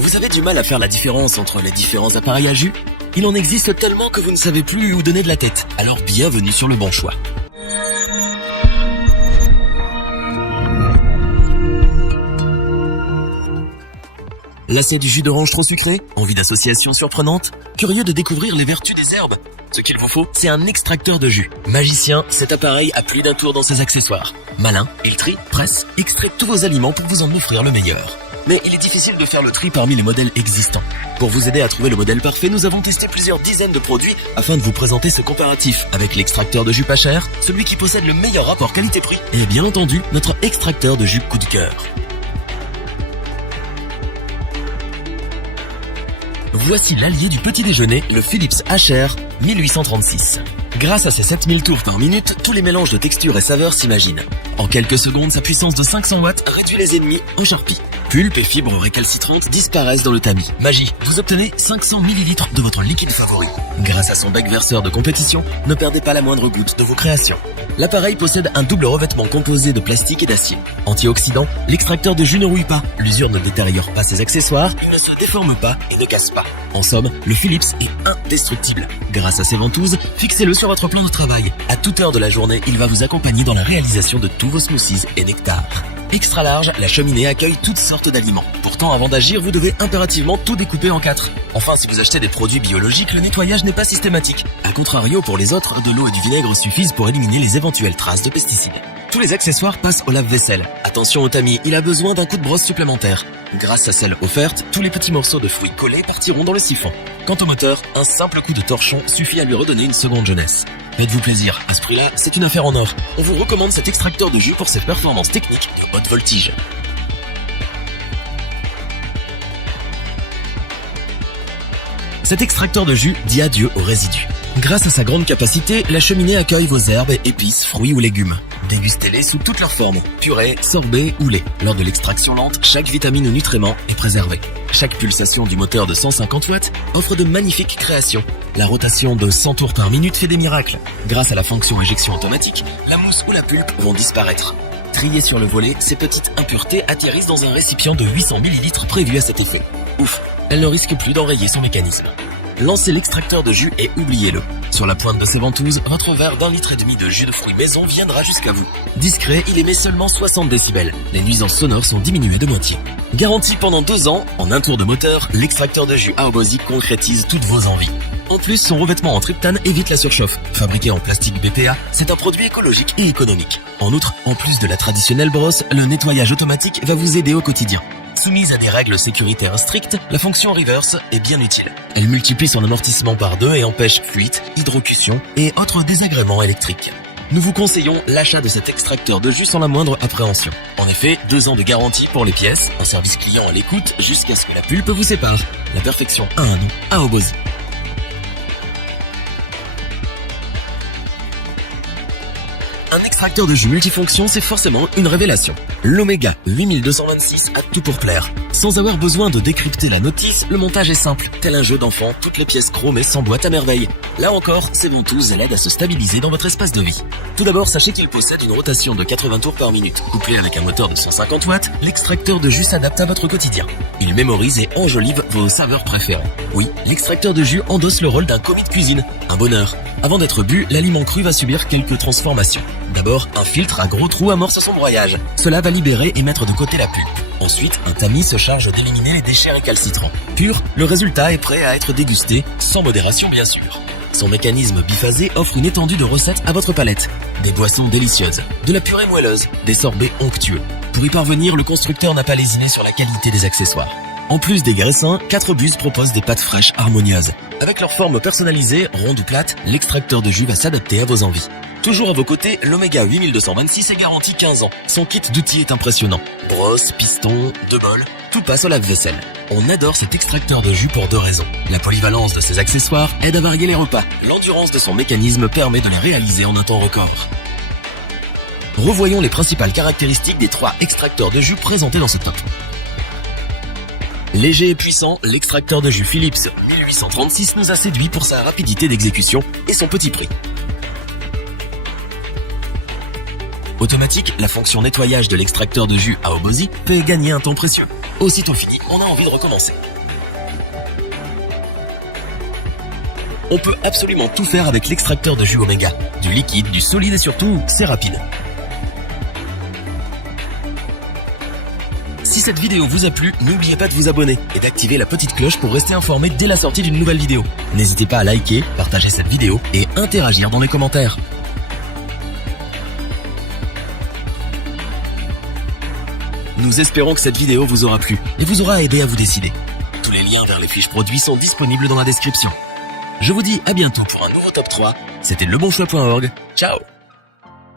Vous avez du mal à faire la différence entre les différents appareils à jus? Il en existe tellement que vous ne savez plus où donner de la tête. Alors bienvenue sur le bon choix. Lassé du jus d'orange trop sucré? Envie d'associations surprenantes? Curieux de découvrir les vertus des herbes? Ce qu'il vous faut, c'est un extracteur de jus. Magicien, cet appareil a plus d'un tour dans ses accessoires. Malin, il trie, presse, extrait tous vos aliments pour vous en offrir le meilleur. Mais il est difficile de faire le tri parmi les modèles existants. Pour vous aider à trouver le modèle parfait, nous avons testé plusieurs dizaines de produits afin de vous présenter ce comparatif avec l'extracteur de jus pas cher, celui qui possède le meilleur rapport qualité-prix et bien entendu notre extracteur de jus coup de cœur. Voici l'allié du petit déjeuner, le Philips HR 1836. Grâce à ses 7000 tours par minute, tous les mélanges de textures et saveurs s'imaginent. En quelques secondes, sa puissance de 500 watts réduit les ennemis en charpie. Pulpe et fibres récalcitrantes disparaissent dans le tamis. Magie, vous obtenez 500 ml de votre liquide favori. Grâce à son bec verseur de compétition, ne perdez pas la moindre goutte de vos créations. L'appareil possède un double revêtement composé de plastique et d'acier. Antioxydant, l'extracteur de jus ne rouille pas, l'usure ne détériore pas ses accessoires, il ne se déforme pas et ne casse pas. En somme, le Philips est indestructible. Grâce à ses ventouses, fixez-le sur votre plan de travail. À toute heure de la journée, il va vous accompagner dans la réalisation de tous vos smoothies et nectars. Extra large, la cheminée accueille toutes sortes d'aliments. Pourtant, avant d'agir, vous devez impérativement tout découper en 4. Enfin, si vous achetez des produits biologiques, le nettoyage n'est pas systématique. A contrario, pour les autres, de l'eau et du vinaigre suffisent pour éliminer les éventuelles traces de pesticides. Tous les accessoires passent au lave-vaisselle. Attention au tamis, il a besoin d'un coup de brosse supplémentaire. Grâce à celle offerte, tous les petits morceaux de fruits collés partiront dans le siphon. Quant au moteur, un simple coup de torchon suffit à lui redonner une seconde jeunesse. Faites-vous plaisir, à ce prix-là, c'est une affaire en or. On vous recommande cet extracteur de jus pour ses performances techniques de haute voltige. Cet extracteur de jus dit adieu aux résidus. Grâce à sa grande capacité, la cheminée accueille vos herbes, épices, fruits ou légumes. Dégustez-les sous toutes leurs formes, purée, sorbet ou lait. Lors de l'extraction lente, chaque vitamine ou nutriment est préservé. Chaque pulsation du moteur de 150 watts offre de magnifiques créations. La rotation de 100 tours par minute fait des miracles. Grâce à la fonction injection automatique, la mousse ou la pulpe vont disparaître. Triées sur le volet, ces petites impuretés atterrissent dans un récipient de 800 ml prévu à cet effet. Ouf, elle ne risque plus d'enrayer son mécanisme. Lancez l'extracteur de jus et oubliez-le. Sur la pointe de ses ventouses, votre verre d'1,5 litre de jus de fruits maison viendra jusqu'à vous. Discret, il émet seulement 60 décibels. Les nuisances sonores sont diminuées de moitié. Garanti pendant 2 ans, en un tour de moteur, l'extracteur de jus Aobozy concrétise toutes vos envies. En plus, son revêtement en tryptane évite la surchauffe. Fabriqué en plastique BPA, c'est un produit écologique et économique. En outre, en plus de la traditionnelle brosse, le nettoyage automatique va vous aider au quotidien. Soumise à des règles sécuritaires strictes, la fonction reverse est bien utile. Elle multiplie son amortissement par 2 et empêche fuite, hydrocution et autres désagréments électriques. Nous vous conseillons l'achat de cet extracteur de jus sans la moindre appréhension. En effet, 2 ans de garantie pour les pièces, un service client à l'écoute jusqu'à ce que la pulpe vous sépare. La perfection a un nom, Aobozy. Un extracteur de jus multifonction, c'est forcément une révélation. L'Omega 8226 a tout pour plaire. Sans avoir besoin de décrypter la notice, le montage est simple. Tel un jeu d'enfant, toutes les pièces chromées s'emboîtent à merveille. Là encore, ces ventouses l'aident à se stabiliser dans votre espace de vie. Tout d'abord, sachez qu'il possède une rotation de 80 tours par minute. Couplé avec un moteur de 150 watts, l'extracteur de jus s'adapte à votre quotidien. Il mémorise et enjolive vos saveurs préférées. Oui, l'extracteur de jus endosse le rôle d'un commis de cuisine. Un bonheur. Avant d'être bu, l'aliment cru va subir quelques transformations. D'abord, un filtre à gros trous amorce son broyage. Cela va libérer et mettre de côté la pulpe. Ensuite, un tamis se charge d'éliminer les déchets récalcitrants. Pur, le résultat est prêt à être dégusté, sans modération bien sûr. Son mécanisme biphasé offre une étendue de recettes à votre palette. Des boissons délicieuses, de la purée moelleuse, des sorbets onctueux. Pour y parvenir, le constructeur n'a pas lésiné sur la qualité des accessoires. En plus des graissins, 4 buses proposent des pâtes fraîches harmonieuses. Avec leur forme personnalisée, ronde ou plate, l'extracteur de jus va s'adapter à vos envies. Toujours à vos côtés, l'Omega 8226 est garanti 15 ans. Son kit d'outils est impressionnant. Brosse, piston, 2 bols, tout passe au lave-vaisselle. On adore cet extracteur de jus pour 2 raisons. La polyvalence de ses accessoires aide à varier les repas. L'endurance de son mécanisme permet de les réaliser en un temps record. Revoyons les principales caractéristiques des 3 extracteurs de jus présentés dans ce top. Léger et puissant, l'extracteur de jus Philips 1836 nous a séduit pour sa rapidité d'exécution et son petit prix. Automatique, la fonction nettoyage de l'extracteur de jus Aobozy fait gagner un temps précieux. Aussitôt fini, on a envie de recommencer. On peut absolument tout faire avec l'extracteur de jus Omega. Du liquide, du solide et surtout, c'est rapide. Si cette vidéo vous a plu, n'oubliez pas de vous abonner et d'activer la petite cloche pour rester informé dès la sortie d'une nouvelle vidéo. N'hésitez pas à liker, partager cette vidéo et interagir dans les commentaires. Nous espérons que cette vidéo vous aura plu et vous aura aidé à vous décider. Tous les liens vers les fiches produits sont disponibles dans la description. Je vous dis à bientôt pour un nouveau top 3. C'était lebonchoix.org. Ciao!